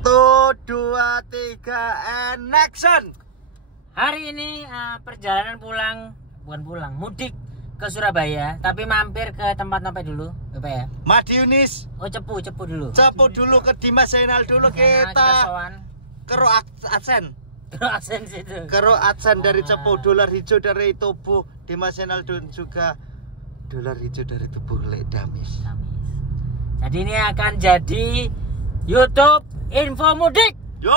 1, 2, 3, and action. Hari ini perjalanan mudik ke Surabaya, tapi mampir ke tempat nope dulu, Bapak ya. Madiunis. Oh, cepu dulu. Cepu dulu ke Dimas Zainal dulu kita sowan. Kero Adsen. Kero Adsen situ. Kero Adsen dari Cepu, dolar hijau dari tubuh Dimas Zainal dan juga dolar hijau dari tubuh Lek Damis. Jadi ini akan jadi YouTube Info Mudik. Yo!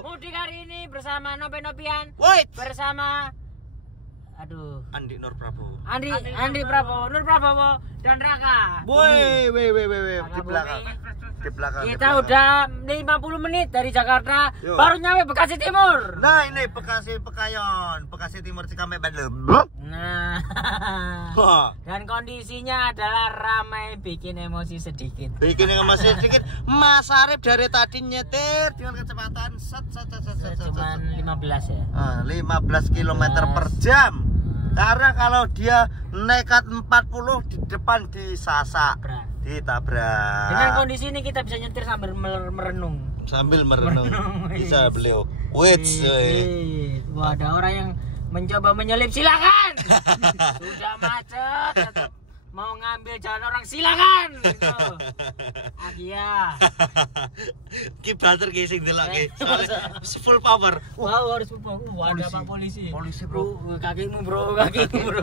Mudik hari ini bersama Nope-Nopian. Wait. Bersama Andi Nur Prabowo. Andi Prabowo, Nur Prabowo dan Raka. Woi, di belakang. Kita udah 50 menit dari Jakarta. Yo. Baru nyampe Bekasi Timur. Nah, ini Bekasi Pekayon, Bekasi Timur Cikampek Bandung. Nah. Dan kondisinya adalah ramai, bikin emosi sedikit. Mas Arif dari tadi nyetir dengan kecepatan Cuman 15 ya. 15 km per jam. Karena kalau dia nekat 40 di depan disasak, ditabrak. Dengan kondisi ini kita bisa nyetir sambil merenung. Bisa beliau. Wait. Wah, ada orang yang mencoba menyelip, silakan. Sudah macet, tetap mau ngambil jalan orang, silakan. Gitu. Agia. Ki banter ki sing delok ki. Full power. Wow, harus full power. Ada Pak Polisi. Polisi, Bro. Kakimu bro,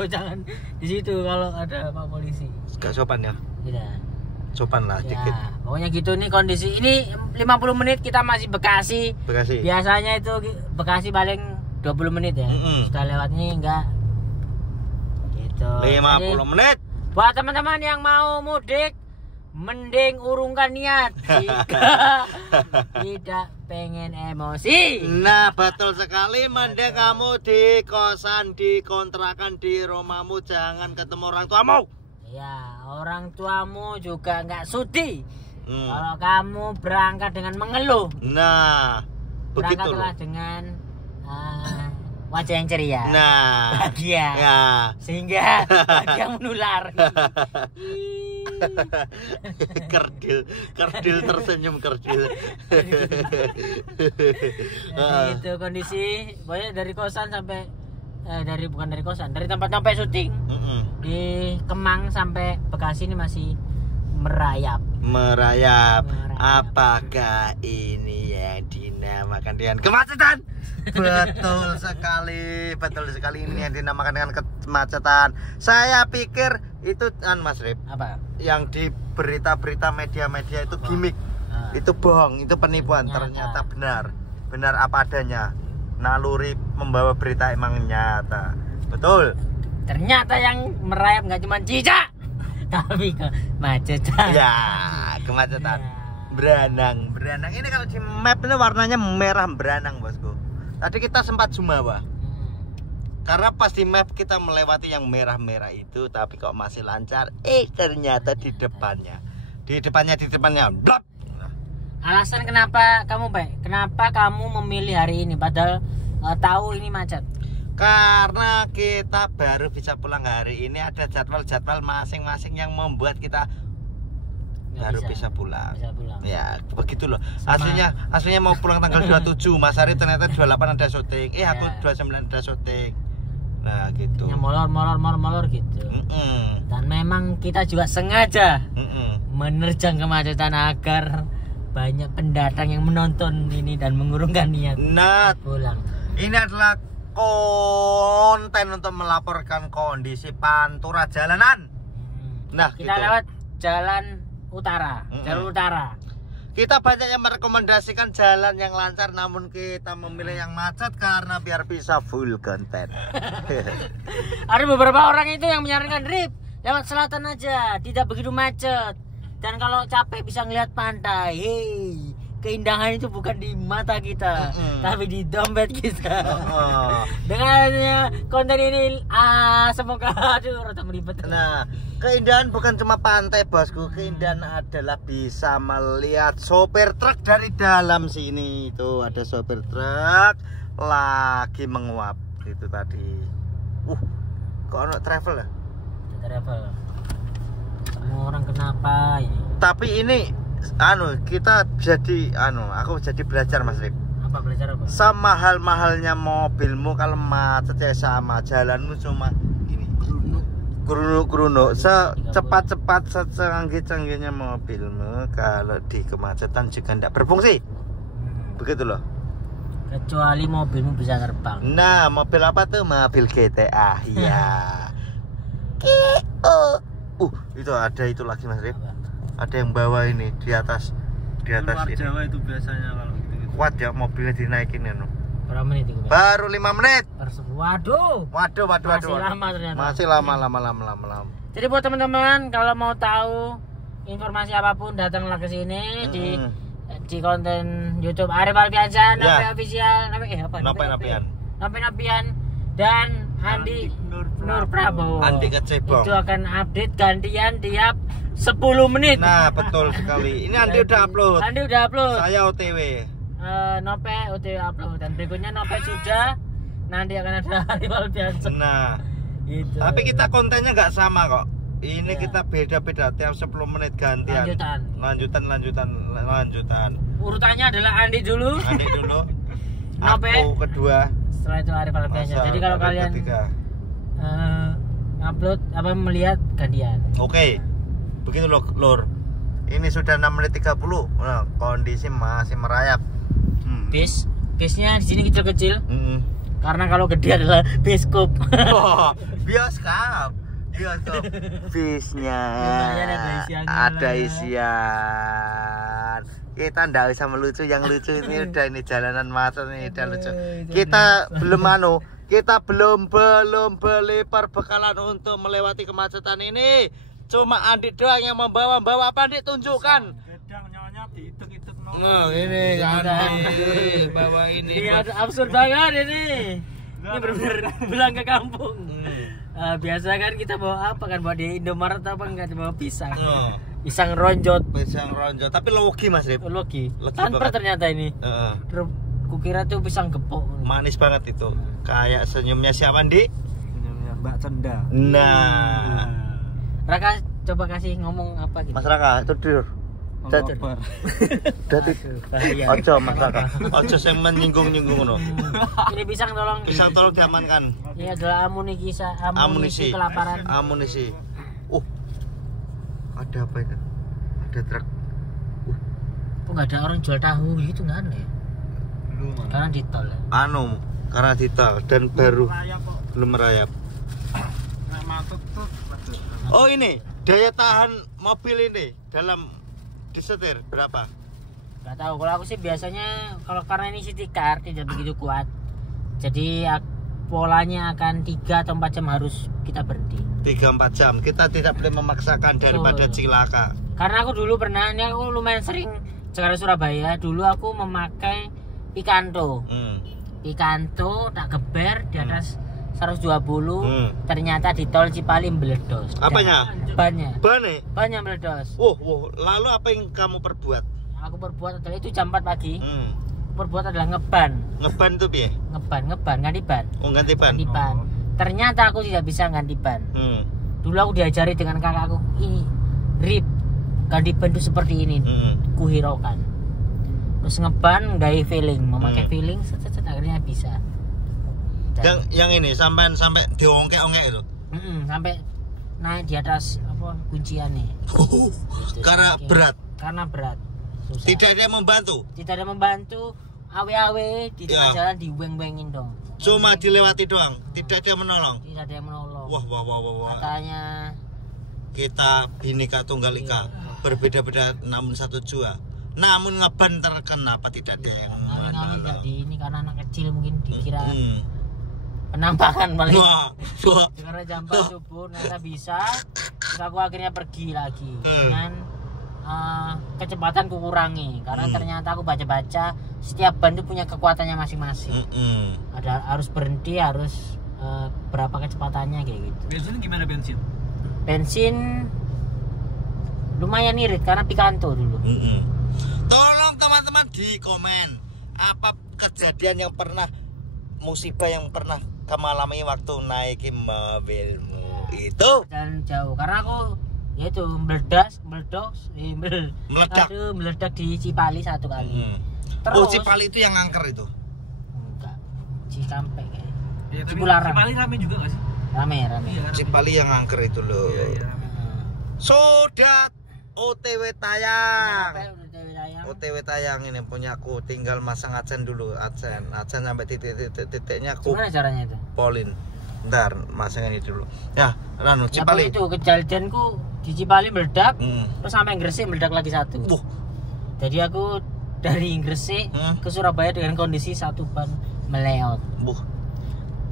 jangan di situ kalau ada Pak Polisi. Gak sopan ya? Tidak. Sopan lah dikit. Pokoknya gitu nih kondisi. Ini 50 menit kita masih Bekasi. Biasanya itu Bekasi paling 20 menit ya. Sudah lewat ini enggak. Gitu. 50 menit. Buat teman-teman yang mau mudik, mending urungkan niat jika tidak pengen emosi. Nah, betul sekali. Mending kamu di kosan, di kontrakan, di rumahmu, jangan ketemu orang tuamu. Ya, orang tuamu juga nggak sudi kalau kamu berangkat dengan mengeluh. Nah, begitu loh. Berangkatlah dengan wajah yang ceria. Nah, bahagia. Ya. Sehingga bahagia menular. Kerdil tersenyum kerdil. Nah, itu kondisi pokoknya dari kosan sampai bukan dari kosan, dari tempat sampai syuting di Kemang sampai Bekasi ini masih merayap. Apakah ini yang dinamakan dengan kemacetan? Betul sekali ini yang dinamakan dengan kemacetan. Saya pikir itu Mas Rip. Apa? Yang di berita-berita media-media itu gimmick. Itu bohong, itu penipuan. Ternyata benar apa adanya. Naluri membawa berita emang nyata. Betul. Ternyata yang merayap nggak cuma cicak, tapi kemacetan. Ya, kemacetan. Beranang. Ini kalau di map ini warnanya merah beranang, bosku. Tadi kita sempat jumawa. Karena pas di map kita melewati yang merah-merah itu, tapi kok masih lancar. Ternyata di depannya. Blop. Alasan kenapa kamu memilih hari ini padahal tahu ini macet? Karena kita baru bisa pulang hari ini, ada jadwal masing-masing yang membuat kita baru bisa pulang. Ya, begitu loh. Aslinya mau pulang tanggal 27, Mas Ari ternyata 28 ada syuting. Aku 29 ada syuting. Nah, gitu. Ya, molor gitu. Dan memang kita juga sengaja menerjang kemacetan agar banyak pendatang yang menonton ini dan mengurungkan niat pulang. Ini adalah konten untuk melaporkan kondisi pantura jalanan. Nah, kita gitu. lewat jalan utara, jalur utara. Kita banyak yang merekomendasikan jalan yang lancar, namun kita memilih yang macet karena biar bisa full konten. Ada beberapa orang itu yang menyarankan, Rip, lewat selatan aja, tidak begitu macet. Dan kalau capek bisa ngeliat pantai. Hei, keindahan itu bukan di mata kita, tapi di dompet kita. Dengan konten ini, semoga rada meribet. Nah, keindahan bukan cuma pantai, bosku. Keindahan adalah bisa melihat sopir truk dari dalam sini. Itu ada sopir truk lagi menguap itu tadi. Kok ono travel ya? Travel. Semua orang kenapa ini? Tapi ini kita jadi aku jadi belajar Mas Rip. Apa belajar apa? Semahal-mahalnya mobilmu kalau macet ya sama, jalanmu cuma ini. Kuruno. Secepat-cepat secanggih-canggihnya mobilmu kalau di kemacetan juga tidak berfungsi. Begitu loh. Kecuali mobilmu bisa terbang. Nah, mobil apa tuh? Mobil GTA. Iya. Itu ada itu lagi Mas Rip. Ada yang bawa ini di atas Luar ini. Jawa itu biasanya kalau gitu. Kuat ya mobilnya dinaikin ya. Berapa menit itu? Baru 5 menit. Waduh. Waduh. Masih lama ternyata. Masih lama. Jadi buat teman-teman kalau mau tahu informasi apapun datanglah ke sini di konten YouTube Arif Alfiansyah, Nope Official, Nope Napian dan Andi Nur Prabowo. Andi Kecebong. Itu akan update gantian tiap 10 menit. Nah, betul sekali. Ini Andi udah upload. Saya OTW. Nope OTW upload dan berikutnya Nope sudah. Nanti akan ada Arif Alfiansyah. Nah. Gitu. Tapi kita kontennya nggak sama kok. Ini kita beda-beda tiap 10 menit gantian. Lanjutan. Urutannya adalah Andi dulu. Nope. Aku kedua. Setelah itu Arif Alfiansyah. Jadi kalau kalian upload apa melihat gantian. Oke. Begitu loh, Lur. Ini sudah 6 menit 30. Nah, kondisi masih merayap. Bisnya di sini kecil-kecil. Karena kalau gede adalah bioskop. Bioskop. Bisnya ada isian. Kita ndak usah melucu, yang lucu ini udah ini jalanan macet ini udah lucu. Kita belum beli perbekalan untuk melewati kemacetan ini. Cuma Andi doang yang membawa apa Andi tunjukkan. Nah, ini Andi bawa ini. Ini absurd banget ini. Ini benar-benar pulang ke kampung. Biasa kan kita bawa apa kan, bawa di Indomaret apa enggak, bawa pisang. Pisang ronjot, tapi logi Mas Rip. Logi. Tanpa ternyata ini. Kukira tuh pisang gepok. Manis banget itu. Kayak senyumnya siapa, Andi? Senyumnya Mbak Cenda. Nah. Raka coba kasih ngomong apa gitu. Mas Raka, tidur. Ojo Mas Raka. Ojo yang menyinggung-nyinggung no. Ini pisang tolong diamankan. Ini adalah amunisi kelaparan. Amunisi. Ada apa itu? Ada truk. Kok nggak ada orang jual tahu gitu, nggak ada ya? Karena di tol ya? Karena di tol dan baru belum merayap. Oh ini daya tahan mobil ini dalam disetir berapa? Gak tahu. Kalau aku sih biasanya kalau karena ini city car tidak begitu kuat. Jadi polanya akan 3 atau 4 jam harus kita berhenti. 3-4 jam. Kita tidak boleh memaksakan daripada cilaka. Karena aku dulu pernah, ini aku lumayan sering Jakarta Surabaya. Dulu aku memakai Picanto. Picanto tak geber di atas 120. Ternyata di tol Cipali meledos. Apanya? Bannya meledos. Lalu apa yang kamu perbuat? Aku perbuat adalah itu jam 4 pagi. Perbuat adalah ngeban tuh piye? Ngeban ganti ban. Ganti ban. Ternyata aku tidak bisa ganti ban. Dulu aku diajari dengan kakakku, ini Rip, ganti ban itu seperti ini. Kuhiraukan. Terus ngeban gaya feeling, memakai feeling akhirnya bisa. Yang ini sampai diongkek-ongkek itu. Sampai naik di atas apa kunciannya. Karena berat. Susah. Tidak ada yang membantu. Awe-awe di tengah jalan diweng-wengin dong. Cuma dilewati doang, tidak ada yang menolong. Wah. Katanya kita Bhinneka Tunggal Ika, berbeda-beda namun satu jua. Namun ngeban terkena apa tidak ada yang ngawin jadi ini karena anak kecil mungkin dikira penampakan paling. Karena jam 4 subuh ternyata bisa. Terus aku akhirnya pergi lagi dengan kecepatan kurangi karena ternyata aku baca-baca setiap ban itu punya kekuatannya masing-masing. Harus berhenti, harus berapa kecepatannya kayak gitu. Bensin gimana bensin? Bensin lumayan irit karena Picanto dulu. Tolong teman-teman di komen apa kejadian yang pernah, musibah yang pernah kamu alami waktu naikin mobilmu itu. Dan jauh karena aku Ya itu meledak di Cipali satu kali. Terus Cipali itu yang angker itu? Enggak, Cikampek kayaknya. Ya, Cipularang. Cipali rame juga nggak sih? Rame. Iya, Cipali yang angker itu loh. Iya. Sudah OTW tayang. OTW tayang ini punyaku, tinggal masang adsen dulu, adsen sampai titiknya aku. Gimana caranya itu? Polin. Ntar masang ini dulu. Ya, Ranu Cipali. Itu kejadianku di Cipali meledak, terus sampai Gresik meledak lagi satu. Jadi aku dari Gresik ke Surabaya dengan kondisi satu ban meleot.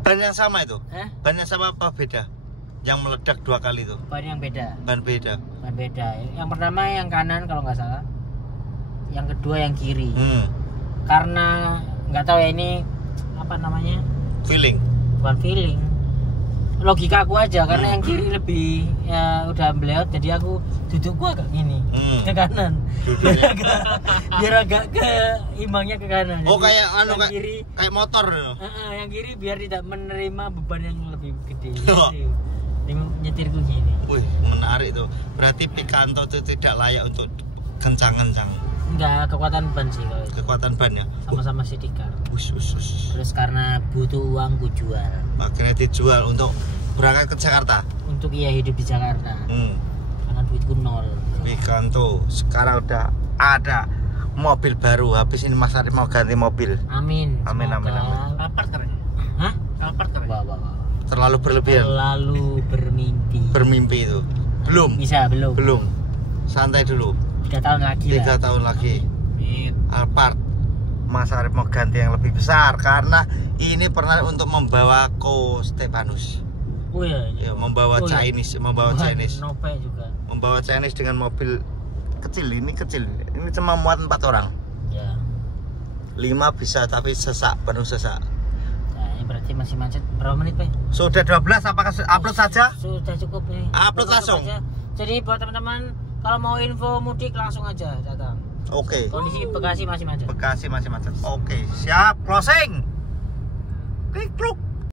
Ban yang sama itu? Ban yang sama apa beda? Yang meledak 2 kali itu? Ban yang beda. Ban beda. Yang pertama yang kanan kalau nggak salah. Yang kedua yang kiri. Karena nggak tahu ya ini apa namanya? Feeling. Bukan feeling. Logika aku aja karena yang kiri lebih ya udah meleot, jadi aku duduk gua agak gini ke kanan. Biar agak ke imbangnya ke kanan. Oh, jadi, kayak kiri, kayak motor yang kiri biar tidak menerima beban yang lebih gede. Nyetirku gini. Wih, menarik tuh. Berarti Picanto itu tidak layak untuk kencang-kencang. Enggak, kekuatan ban sih kalau itu. Kekuatan ban ya? Sama-sama city car. Us. Terus karena butuh uang ku jual. Akhirnya dijual untuk berangkat ke Jakarta. Untuk hidup di Jakarta. Karena duitku nol. Picanto sekarang udah ada mobil baru. Habis ini Mas Arif mau ganti mobil. Amin. Alphard keren. Hah? Alphard keren. Wah. Terlalu berlebihan. Terlalu bermimpi. Bermimpi itu. Belum. Santai dulu. 3 tahun lagi. 3 tahun lagi. Alphard. Mas Arif mau ganti yang lebih besar karena ini pernah untuk membawa Ko Stefanus. Oh iya. Ya, membawa Chinese. Nope juga. Membawa Chinese dengan mobil kecil. Ini cuma muat 4 orang. Ya. 5 bisa tapi penuh sesak. Nah, ini berarti masih macet berapa menit, Pak? Sudah 12, apakah upload saja? Sudah cukup nih. Upload langsung. Jadi buat teman-teman kalau mau info mudik langsung aja datang. Oke. Kondisi Bekasi masih macet. Oke, siap. Closing. Klik.